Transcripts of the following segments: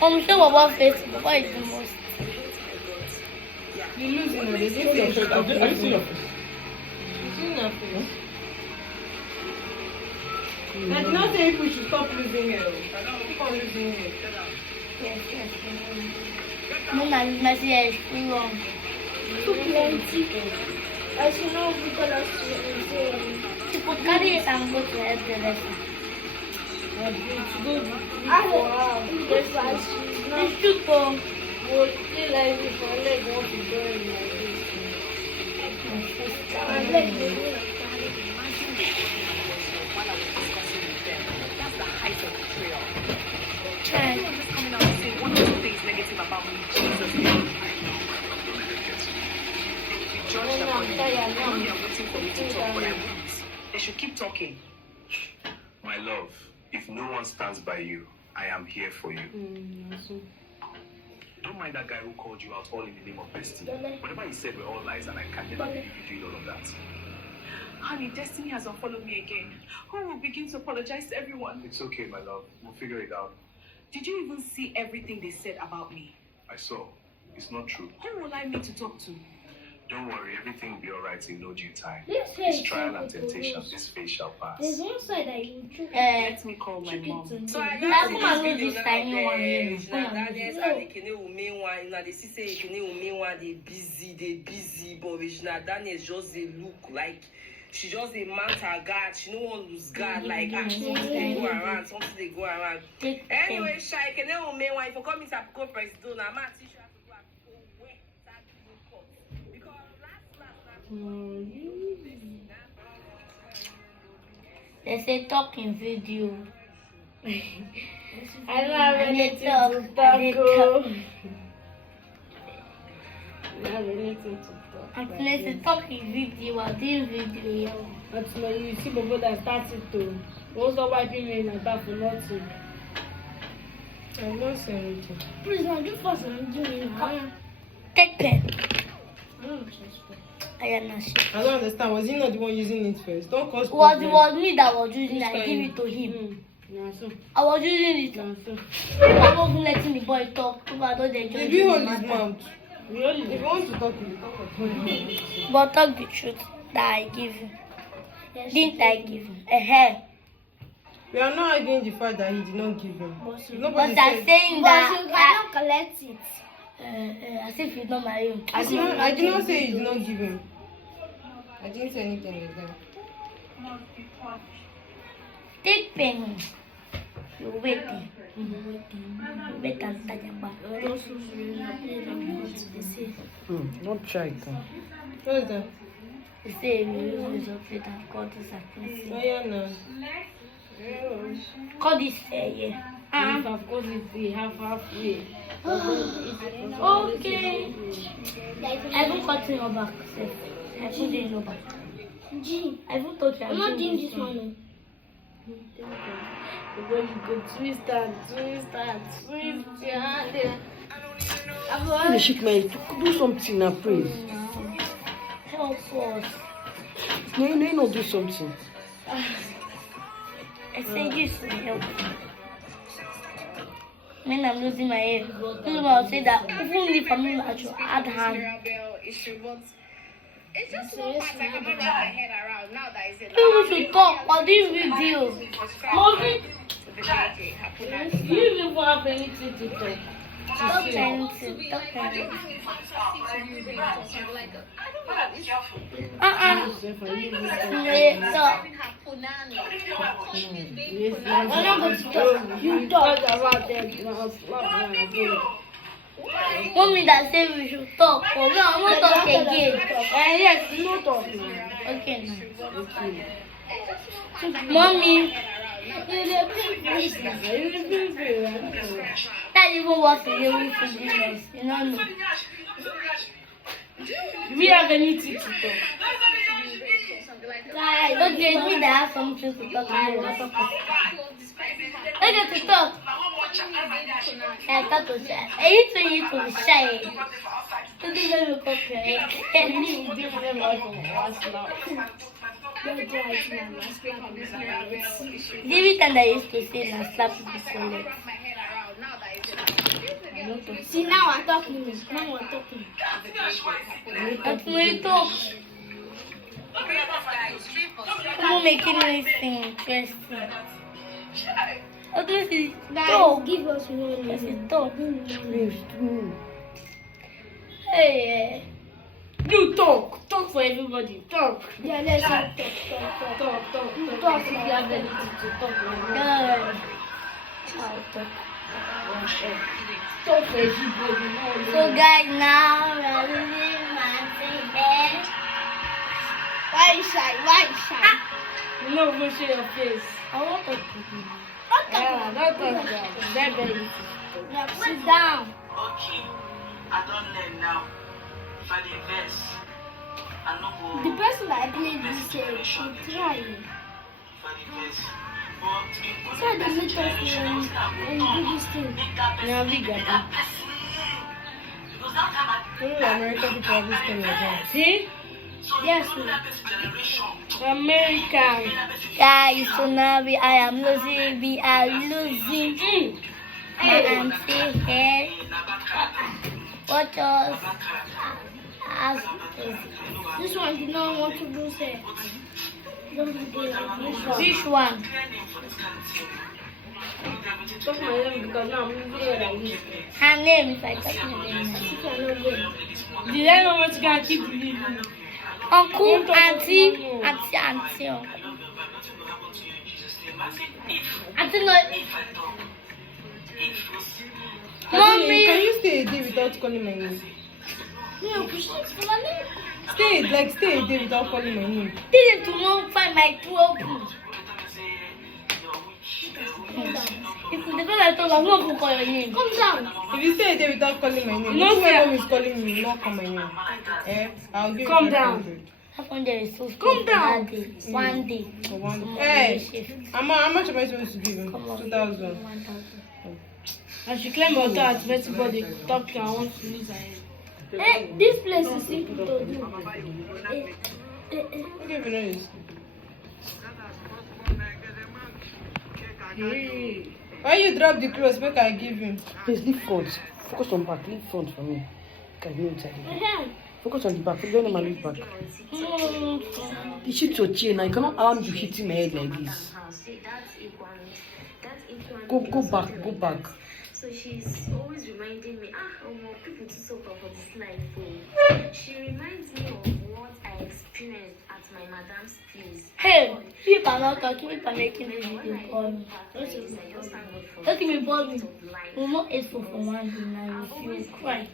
I'm sure about Facebook. What is the most? You lose in the day. I've seen your face. I did not say people should stop losing hair. Keep on losing hair. Yes. No, my hair is too long. Too plenty. I should know because of To put carry it and go to hairdresser. It's too tall. would still like if my leg wants to burn like this. My leg will be like They should keep talking. My love, if no one stands by you, I am here for you. Don't mind that guy who called you out all in the name of bestie. Whatever he said were all lies, and I can never believe you doing all of that. Honey, Destiny has unfollowed me again. Who will begin to apologize to everyone? It's okay, my love. We'll figure it out. Did you even see everything they said about me? I saw. It's not true. Who will I meet to talk to? Don't worry, everything will be alright in no due time. Let's This trial and temptation, this phase shall pass. there's one side that you choose. Let me call my mom. So I That's come and lose this tiny one here. They busy, but Regina Daniels just they look like she just they mount her guard. She no one lose guard like something they go around, something they go around. Anyway, Shy, can you me one if you come into a president, I'm not teacher to go and where that because They say talking video. I don't have anything to talk. talk. I don't have anything to talk. Let's say talking video or doing video. That's why you see people that started to also wiping me in that for nothing. I'm not saying anything. Please, now do first and do it. Take pen. I don't trust you. I am not sure. I don't understand. Was he not the one using it first? Don't cause Was me that was using it. I give it to him. Yeah, so. I was using it. Yeah, so. I wasn't letting the boy talk. I don't enjoy If you hold the his matter. mouth, if you want to talk, you talk. But talk the truth that I give you. Didn't I give you? We are not arguing the fact that he did not give him. Nobody But I'm said. saying But that you cannot collect it. as if you don't marry him. I did not say he did not give him. I didn't say anything like that. Take pen. You wait. Wait and touch your back. Don't try it. What is that? You say you use this outfit and call this a Oh, yeah, no. Call this yeah. If I've got it, we have halfway. Okay. I haven't cut in your back, sir. I put it in your back. G. I haven't touched your I'm not doing this one. When you go twist your hand there. The shit, man, do something now, please. Help us. No, you not do something. I said you should help me. When I'm losing my hair, people will say that even if I'm not actual hard hand. It's just one part I cannot wrap my head around now that it's a People should talk for this video. Mommy, You even have anything to talk. talk anything. Talk anything. Talk. I'm not going to talk. You talk about that. Mommy that said we should talk. But no, I'm not talk again. Yes, you know talk now. Okay, now. Mommy, that even was a real business. You know. We have anything to talk. Guys, okay, me that have something to talk about. Okay, to talk. I thought to say, I used to eat to be shy. To do the look of Every time I used to say, I slap people. talk. See, now I'm talking. Now I'm talking. That's my talk. Come on, making anything interesting. Oh, this is Guys, talk. give us one This minute. is talk. Please, Hey, You talk. Talk for everybody. Talk. Yeah, let's talk. Talk. Talk. If you have anything to talk about. good. I'll talk. Talk for everybody. So guys, now we are losing my hair. Why you shy? Why you shy? You know, go show your face. I want to put it. Yeah, don't talk that. Very easy. Now sit down. Okay, I don't learn now. If I invest, I no go. The person that played this game should try. If I invest, but to be good So they in meet this us generation, I was not and do this thing. make that person, Yeah, we make got that person. Because that time I only American people have this kind of that. See? so Yes, you know that person generation. American. Guys, so now I am losing. We are losing. My auntie hair. Watch us. As This one did not want to do say. Don't do it. which one? Talk my name because now I'm moving here like this. Her name is like that. Did I know what you can keep believing? Uncle, auntie, uncle. Auntie, no. Can Mommy. you stay a day without calling my name? Stay a day without calling my name. Didn't to not find my trouble. If the girl I told, I'm not going to call your name. Come down. If you stay a day without calling my name, No, if my sir. mom is calling me, not call my name. I'll give Calm you down. 500. That one there is so Come down. That day. One day. For one. Tomorrow, Hey, shift. how much am I supposed to give him? Come on. 2,000. 1,000. And she claimed authority, but everybody talk and want to lose her head. This place is simple to do. What even is? Why you drop the clothes? Make I give him. Please leave front. Focus on back. Leave front for me. Can you inside it? Focus on the back. Don't let me leave back. You hit your chin now. You cannot allow me to hit in my head like this. Go back. Go back. So she's always reminding me, people to suffer for this life. Oh. She reminds me of what I experienced at my madam's place. Hey, people are not talking. People are making this video call me. Don't even bother me. We're not hateful for one thing now. You cry.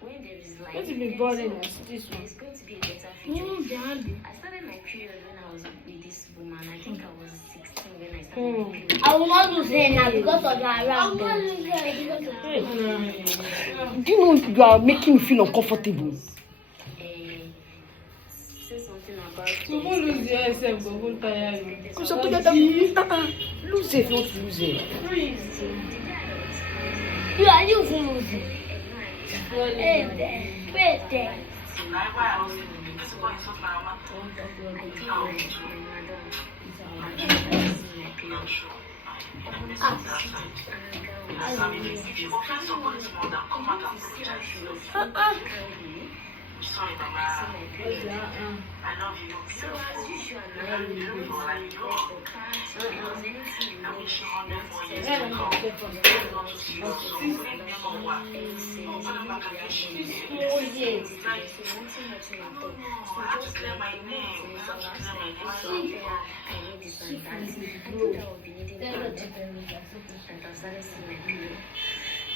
When there is life, What if be bothering us? This one. it's going to be a better future. Mm, behind I started my period when I was with this woman. I think I was 16 when I started my period. I will not lose hair now because of the around them. Do you know you are making me feel uncomfortable? Say something about You won't lose yourself, but won't tire you. Because I'm together. Lose it, not lose it. You are losing. Hey, there. Wait there. Sorry, Mama. I love you. So as usual, I wish you 100 for years.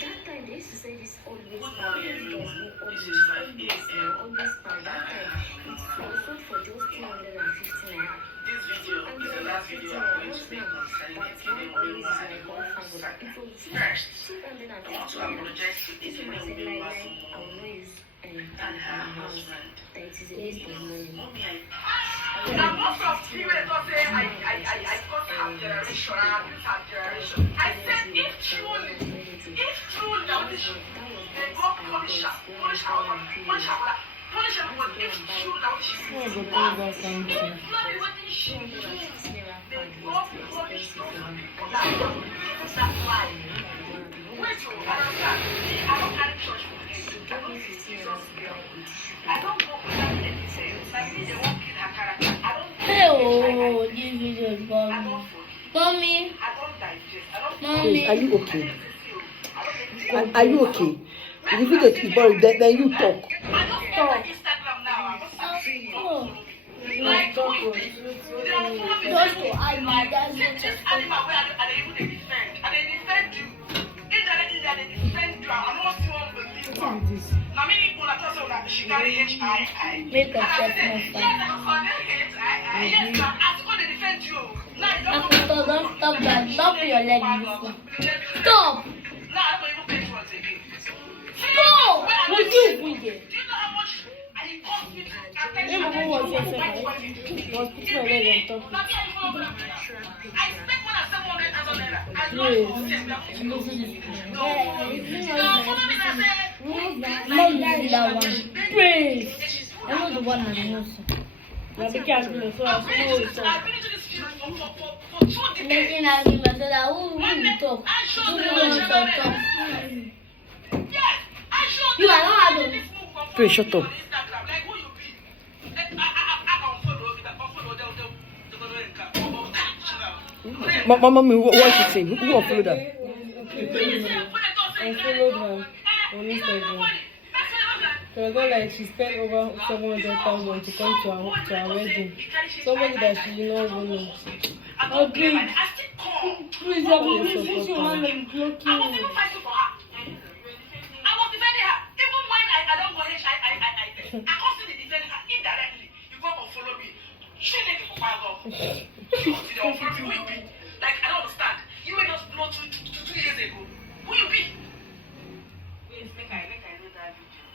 That time they used to say this always bad, always bad. That time it sold for just 250 naira. This video is the last video I'm going to make concerning the killing of my son. First, I want to apologize to Ismail and her husband. That it is a waste of money. Mommy, Now, most of females don't say I got her generation, I abuse her generation. I said if truly that was they go punish her was if true that she Why go back and if not what she do, they go punish her. That's why. Wait, understand? I I don't go for that anything. I mean, they won't kill her character. I don't. Hey, oh, this video is I boring. don't forgive. Mommy, I don't digest. I don't. mommy. Are you okay? Are you okay? If the video is boring, then you talk. I don't get my Instagram now. I'm seeing you. Like, Talk who was- is this? They are following Just me. to argue, Like, that's this animal where they even they defend. And they defend you. Indirectly, they defend you. I'm not seeing one with this one. Now, many people are telling that she carry HII. Make a And I step say, more yes, fun. I'm for them HII. Yes, now, as when they defend you. Now, you don't After, don't stop that. Don't put your leg in this one. Stop! Now, I don't even pay for it again. Stop! Would you bring it? Do you know how much it cost me to attend Hey, Mama, what's your second? Was putting my leg on top. I spent more than 700,000 naira. I Yes. lost Not that one. Praise! I know the one I'm using. Now be careful, so I know it's I've been into this field for 2 decades. Making arguments so that who will talk? Who wants to talk? Yes, I showed You are not having. this move from Praise, shut up. Instagram. Like, who you be? I unfollow it. Mommy, what you saying? Who will follow that? I followed her on Instagram. She was not like she spent over 700,000 to come to our wedding. Somebody that she did not even know. Oh, please. Please, I will refuse your man and block I was you. even fighting for her. I was defending her. Even when I don't go HII, I constantly defending her indirectly. You go and follow me. She nigga for my love. You unfollow me, who you be? Like, I don't understand. You were just blow 2 years ago. Who you be? Wait, make I know that video.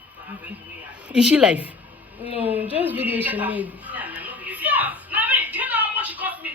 Is she live? No, just video she made. Yeah, Nami, do you know how much it cost me?